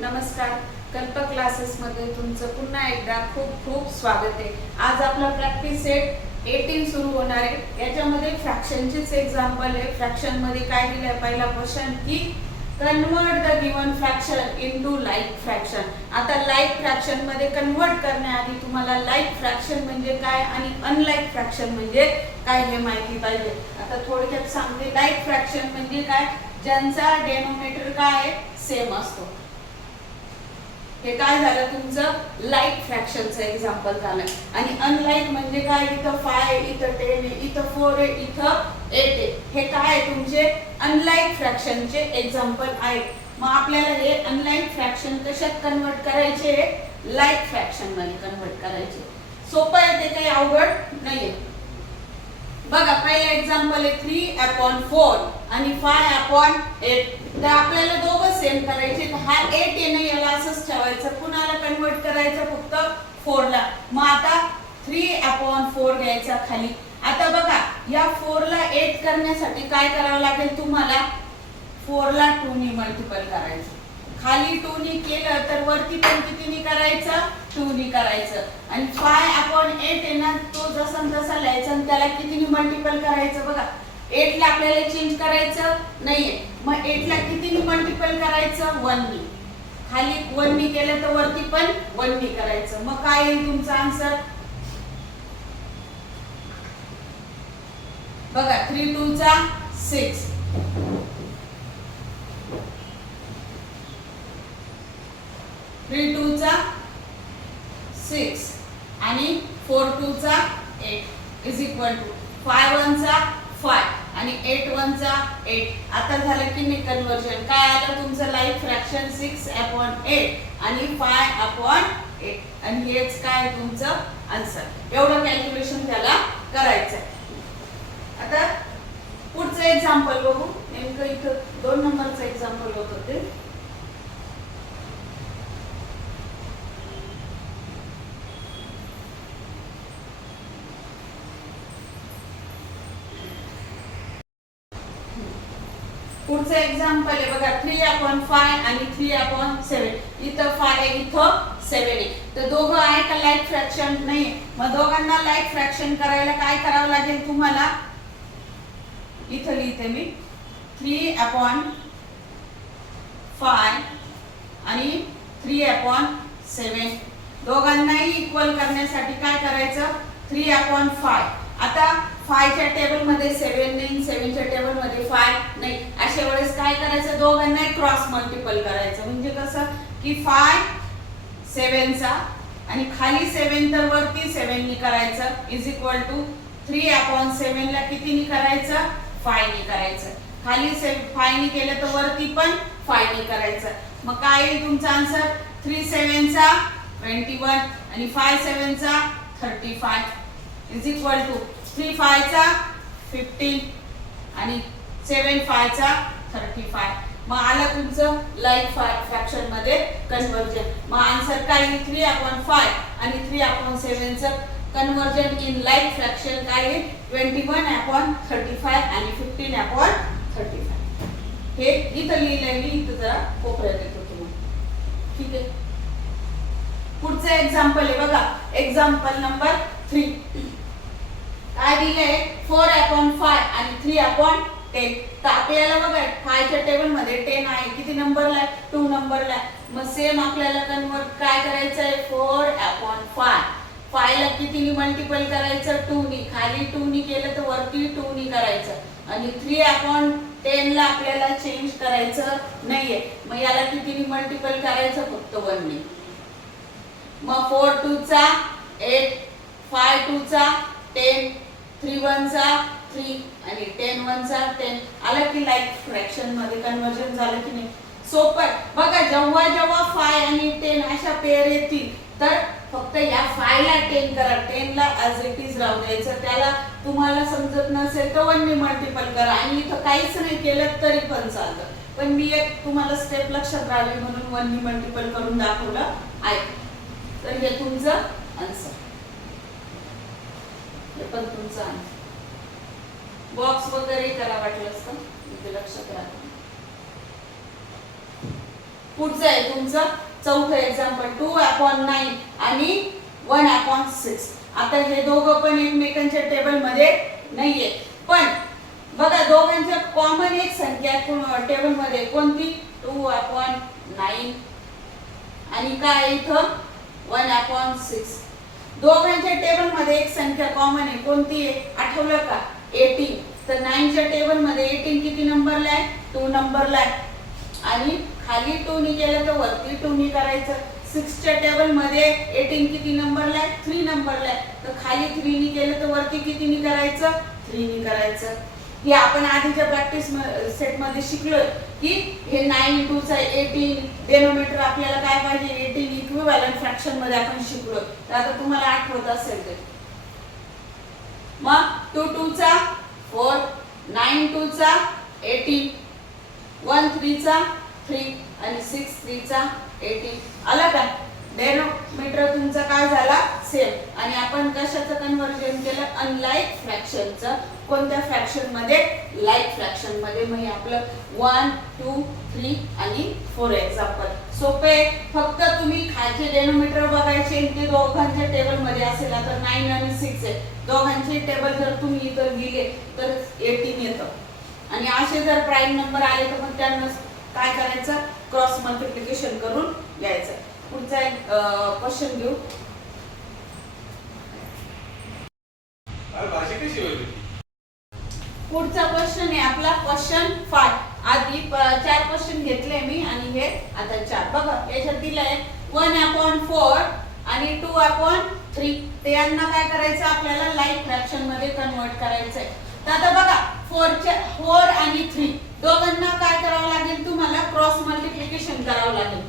नमस्कार. कल्पक क्लासेसमध्ये तुमचं पुन्हा एकदा खूप खूप स्वागत आहे. आज आपला प्रॅक्टिस सेट 18 सुरू होणार आहे. याच्यामध्ये फ्रॅक्शनचेच एक्झाम्पल आहे. फ्रॅक्शनमध्ये काय दिलं आहे? पहिला क्वेश्चन की convert the given fraction into like fraction. आता लाईक फ्रॅक्शन मध्ये कन्वर्ट करण्याआधी तुम्हाला लाईक फ्रॅक्शन म्हणजे काय आणि अनलाईक फ्रॅक्शन म्हणजे काय हे माहिती पाहिजे. आता थोडक्यात सांगते. लाईक फ्रॅक्शन म्हणजे काय? ज्यांचा डेनोमिनेटर काय आहे? सेम असतो. हे काय झालं? तुमचं लाईक फ्रॅक्शनचं एक्झाम्पल झालं. आणि अनलाईक म्हणजे काय? इथं 5, इथं 10 आहे, इथं 4 आहे, इथं 8 आहे. हे काय आहे? तुमचे अनलाईक फ्रॅक्शनचे एक्झाम्पल आहे. मग आपल्याला हे अनलाईक फ्रॅक्शन कशात कन्वर्ट करायचे? लाईक फ्रॅक्शन मध्ये कन्वर्ट करायचे. सोपं आहे, ते काही अवघड नाहीये. बघा, पहिलं एक्झाम्पल आहे 3/4 आणि 5/8. तर आपल्याला दोघं सेम करायचे. हा 8 आहे ना, याला असंच ठेवायचं. कुणाला कन्वर्ट करायचं? फक्त 4 ला. मग आता 3/4 घ्यायचा खाली. आता बघा, या 4 ला 8 करण्यासाठी काय करावं लागेल तुम्हाला? 4 ला 2 ने मल्टिपल करायचं. खाली 2 ने केलं तर वरती पण कितीने करायचं? 2 ने करायचं. आणि 5/8 आहे ना, तो जसा तसा लिहायचा आणि त्याला कितीने मल्टिपल करायचं? बघा, 8 ला आपल्याला चेंज करायचं नाहीये. मग 8 ला कितीने मल्टिपल करायचं? 1 ने. खाली 1 ने केलं तर वरती पण 1 ने करायचं. मग काय येईल तुमचा आन्सर? बघा, 3 2 चा 6, 3 2 चा 6 आणि 4 2 चा 8 इज इक्वल टू 5 1 चा 5 आणि 8 1 चा 8. आता झालं की नाही कन्वर्जन? काय आलं तुमचं? लाईक फ्रॅक्शन 6/8 आणि 5/8. आणि हेच काय तुमचं आन्सर. एवढं कॅल्क्युलेशन त्याला करायचं. आता पुढचं एक्झाम्पल बघू. नेमकं इथं 2 नंबरचं एक्झाम्पल होतं ते. पुढचं एक्झाम्पल आहे बघा, 3/5 आणि 3/7. इथं 5 आहे, इथं 7 आहे. तर दोघं आहे का लाईक फ्रॅक्शन? नाही. मग दोघांना लाईक फ्रॅक्शन करायला काय करावं लागेल तुम्हाला? इथं लिहिते मी 3/5 आणि 3/7. दोघांनाही इक्वल करण्यासाठी काय करायचं? 3/5. आता 5 च्या टेबल मध्ये 7 नाही, 7 च्या टेबल मध्ये 5 नाही. अशा वेळेस काय करायचं? दोघांना क्रॉस मल्टिपल करायचं. म्हणजे कसं की 5 7 चा आणि खाली 7 तर वरती 7 ने करायचं इज इक्वल टू 3/7 ला कितीने करायचं? 5 ने करायचं. खाली 5 ने केलं तर वरती पण 5 ने करायचं. मग काय येईल तुमचा आन्सर? 3 7 चा 21 आणि 5 7 चा 35 इज इक्वल टू 3 5 चा 15 आणि 7 5 चा 35. मग आलं तुमचं लाईक फ्रॅक्शन मध्ये कन्वर्जन. मग आन्सर काय येईल? 3/5 आणि 3/7 चं कन्वर्जन इन लाईक फ्रॅक्शन काय येईल? 21/35 आणि 15/35. हे इथं लिहिलंय मी, इथं जरा कोपऱ्यात येतो तुम्हाला. ठीक आहे. पुढचं एक्झाम्पल आहे बघा, एक्झाम्पल नंबर 3. काय दिलंय? 4/5 आणि 3/10. तर आपल्याला बघा 5 च्या टेबल मध्ये 10 आहे. किती नंबरला? 2 नंबरला. मग सेम आपल्याला कन्वर्ट काय करायचं आहे? 4/5. 5 ला कितीने मल्टिपल करायचं? 2 ने. खाली 2 ने केलं तर वरती 2 ने करायचं. आणि 3/10 ला आपल्याला चेंज करायचं नाहीये. मग याला कितीने मल्टिपल करायचं? फक्त 1 ने. मग 4 2 चा 8, 5 2 चा 10, 3 1 चा 3 आणि 10 1 चा 10. आलं की लाईक फ्रॅक्शन मध्ये कन्वर्जन झालं की नाही? सोपं. बघा, जेव्हा जेव्हा 5 आणि 10 अशा पेअर येतील तर फक्त या 5 ला 10 करा, 10 ला ऍज इट इज राहू द्यायचं. त्याला तुम्हाला समजत नसेल तर 1 ने मल्टिपल करा आणि इथं काहीच नाही केलं तरी पण चालतं. पण मी एक तुम्हाला स्टेप लक्षात राहावी म्हणून 1 ने मल्टिपल करून दाखवलं आहे. तर हे तुमचं आन्सर. हे पण तुमचं आन्सर. बॉक्स वगैरे करा वाटलं असतं, इथे लक्षात राहा. पुढचं आहे तुमचं चौथं एक्झाम्पल 2/9 आणि 1/6. आता हे दोघं पण एकमेकांच्या टेबल मध्ये नाहीये, पण बघा दोघांच्या कॉमन एक संख्या टेबल मध्ये कोणती 2/9 आणि काय इथं 1/6. दोघांच्या टेबल मध्ये एक संख्या कॉमन आहे कोणती आहे आठवलं का 18. तर 9 च्या टेबल मध्ये 18 किती नंबरला आहे 2 नंबरला आहे आणि खाली 2 नी केलं तर वरती 2 नी करायचं. 6 च्या टेबल मध्ये 18 किती नंबरला आहे 3 नंबरला आहे, तर खाली 3 नी केलं तर वरती किती नी करायचं 3 नी करायचं. हे आपण आधीच्या प्रॅक्टिस सेट मध्ये शिकलोय की हे 9 2 चा 18 डेनोमिनेटर आपल्याला काय पाहिजे 18 इक्विव्हॅलंट फ्रॅक्शन मध्ये आपण शिकलो. तर आता तुम्हाला आठवत असेल ते मग 2 2 चा 4 9 2 चा 18 1 3 चा 3 आणि 6 3 चा 18. आला का डेनोमिनेटर तुमचा काय झाला सेम. आणि आपण कशाचं कन्वर्जन केलं अनलाइक फ्रॅक्शनचं. कोणत्या फ्रॅक्शन मध्ये लाइक फ्रॅक्शन मध्ये. मग आपलं 1 2 3 आणि 4 एक्झाम्पल सोपे. फक्त तुम्ही खालचे डेनोमिनेटर बघायचे ते दोघांच्या टेबल मध्ये असेल. आता 9 आणि 6 आहे दोघांचे टेबल जर तुम्ही इथं लिहिले तर 18 येतं. आणि असे जर प्राईम नंबर आले तर मग त्यांना काय करायचं क्रॉस मल्टिप्लिकेशन करून घ्यायचं. पुढचा एक क्वेश्चन घेऊ. पुढचा क्वेश्चन आहे आपला क्वेश्चन 5. आधी 4 क्वेश्चन घेतले मी आणि हे आता 4. बघा याच्यात दिलंय 1/4 आणि 2/3. ते यांना काय करायचं आपल्याला लाइक फ्रॅक्शन मध्ये कन्वर्ट करायचंय. तर आता बघा 4 आणि 3 दोघांना काय करावं लागेल तुम्हाला क्रॉस मल्टिप्लिकेशन करावं लागेल.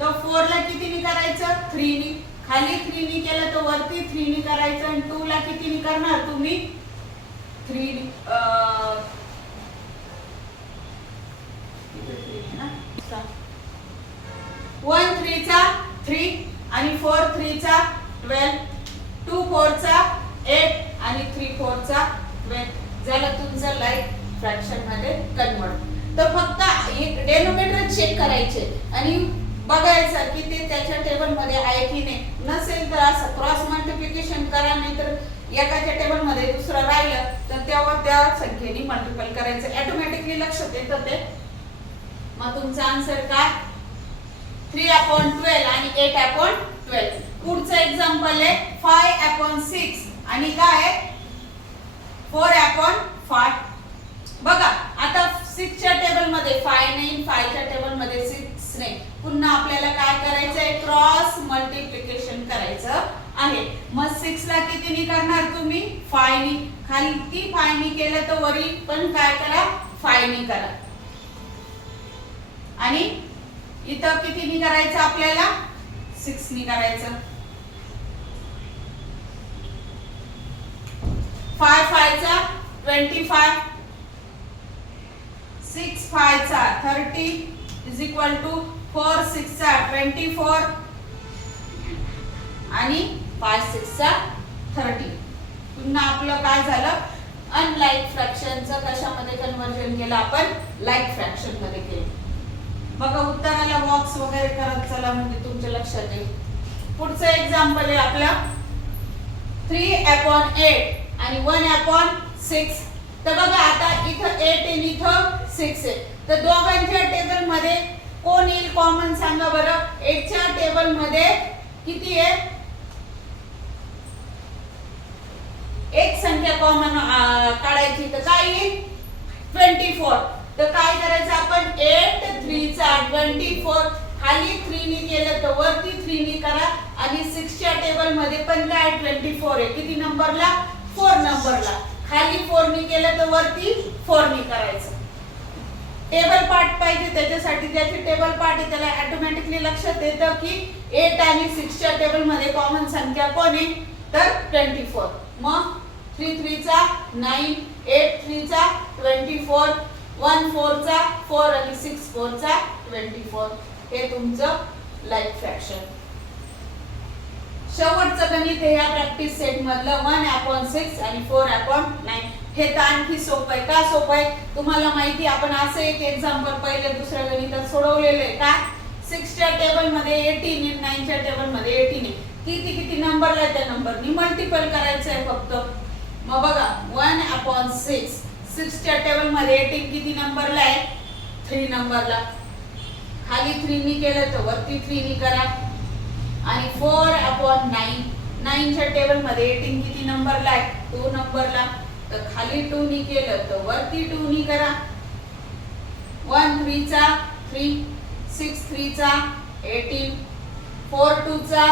तर 4 ला किती नी करायचं 3 नी. खाली 3 नी केलं तर वरती 3 नी करायचं. आणि 2 ला किती नी करणार तुम्ही 3 नी 1 3 चा 3 आणि 4 3 चा 12 2 4 चा 8 आणि 3 4 चा 12 झालं तुमचं लाइक फ्रॅक्शन मध्ये कन्वर्ट. तर फक्त डेनोमिनेटर चेक करायचे आणि बघायचं की ते त्याच्या टेबल मध्ये आहे की नाही. नसेल तर असं क्रॉस मल्टिप्लिकेशन करा, नाही तर एकाच्या टेबल मध्ये दुसरं राहिलं तर तेव्हा त्या संख्येने मल्टिपल करायचं. ऑटोमॅटिकली लक्षात येतं ते. मग तुमचा आन्सर काय 3/12 आणि 8/12. पुढचं एक्झाम्पल आहे 5/6 आणि काय आहे 4/5. बघा आता 6 च्या टेबल मध्ये 5 नाही, 5 च्या टेबल मध्ये 6 नाही. पुन्हा आपल्याला काय करायचंय क्रॉस मल्टिप्लिकेशन करायचं आहे. मग 6 ला किती नी करणार तुम्ही 5 नी. खाली 5 नी केलं तर वरी पण काय करा 5 नी करा. आणि इथं किती नी करायचं आपल्याला 6 नी करायचं. 5 5 चा 25 6 5 चा 30 इज इक्वल टू 4 6 चा 24 आणि 5 6 चा 30. पुन्हा आपलं काय झालं अनलाइक फ्रॅक्शनचं कशामध्ये कन्वर्जन केलं आपण लाइक फ्रॅक्शन मध्ये केलं. बघा उत्तराला बॉक्स वगैरे करत चला म्हणजे तुमच्या लक्षात येईल. पुढचं एक्झाम्पल आहे आपलं 3/8 आणि 1/6. तर बघा आता इथं 8 आणि इथं 6 आहे. तर दोघांच्या टेबल मध्ये कोण येईल कॉमन सांगा बरं. 8 च्या टेबल मध्ये किती आहे एक संख्या कॉमन काढायची तर काय येईल 24. तर काय करायचं आपण 8 3 चा 24 खाली 3 नी केलं तर वरती 3 नी करा. आणि 6 च्या टेबल मध्ये पण काय 24 आहे किती नंबरला 4 नंबरला. खाली 4 नी केलं तर वरती 4 नी करायचं. टेबल पार्ट पाहिजे त्याच्यासाठी ज्याचे टेबल पार्ट आहे त्याला ऑटोमॅटिकली लक्षात येतं की 8 आणि 6 च्या टेबल मध्ये कॉमन संख्या कोण आहे तर 24. मग 3 3 चा 9 8 3 चा 24 1 4 चा 4 आणि 6 4 चा 24. हे तुमचं लाइक फ्रॅक्शन. शेवटचं गणित हे या प्रॅक्टिस सेट मधलं 1/6 आणि 4/9. हे तर आणखी सोपं आहे. का सोपं आहे? तुम्हाला माहिती आपण असं एक एक्झाम्पल पहिले दुसऱ्या गणितात सोडवलेलं आहे. काय 6 च्या टेबल मध्ये 18 आहे, 9 च्या टेबल मध्ये 18 आहे. किती किती नंबरला त्या नंबरनी मल्टिपल करायचं आहे फक्त. मग बघा 1/6. 6 च्या टेबल मध्ये 18 किती नंबरला आहे? 3 नंबरला. खाली 3 नी केलं तर वरती 3 नी करा. आणि 4/9. 9 च्या टेबल मध्ये 18 किती नंबरला आहे? 2 नंबरला. तर खाली 2 नी केलं तर वरती 2 नी करा. 1 3 चा 3, 6 3 चा 18, 4 2 चा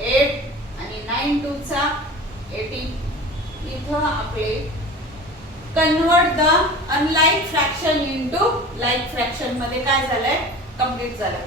8 आणि 9 2 चा 18. इथं आपले convert the unlike fraction into like fraction मध्ये काय झालंय? कंप्लीट झालं.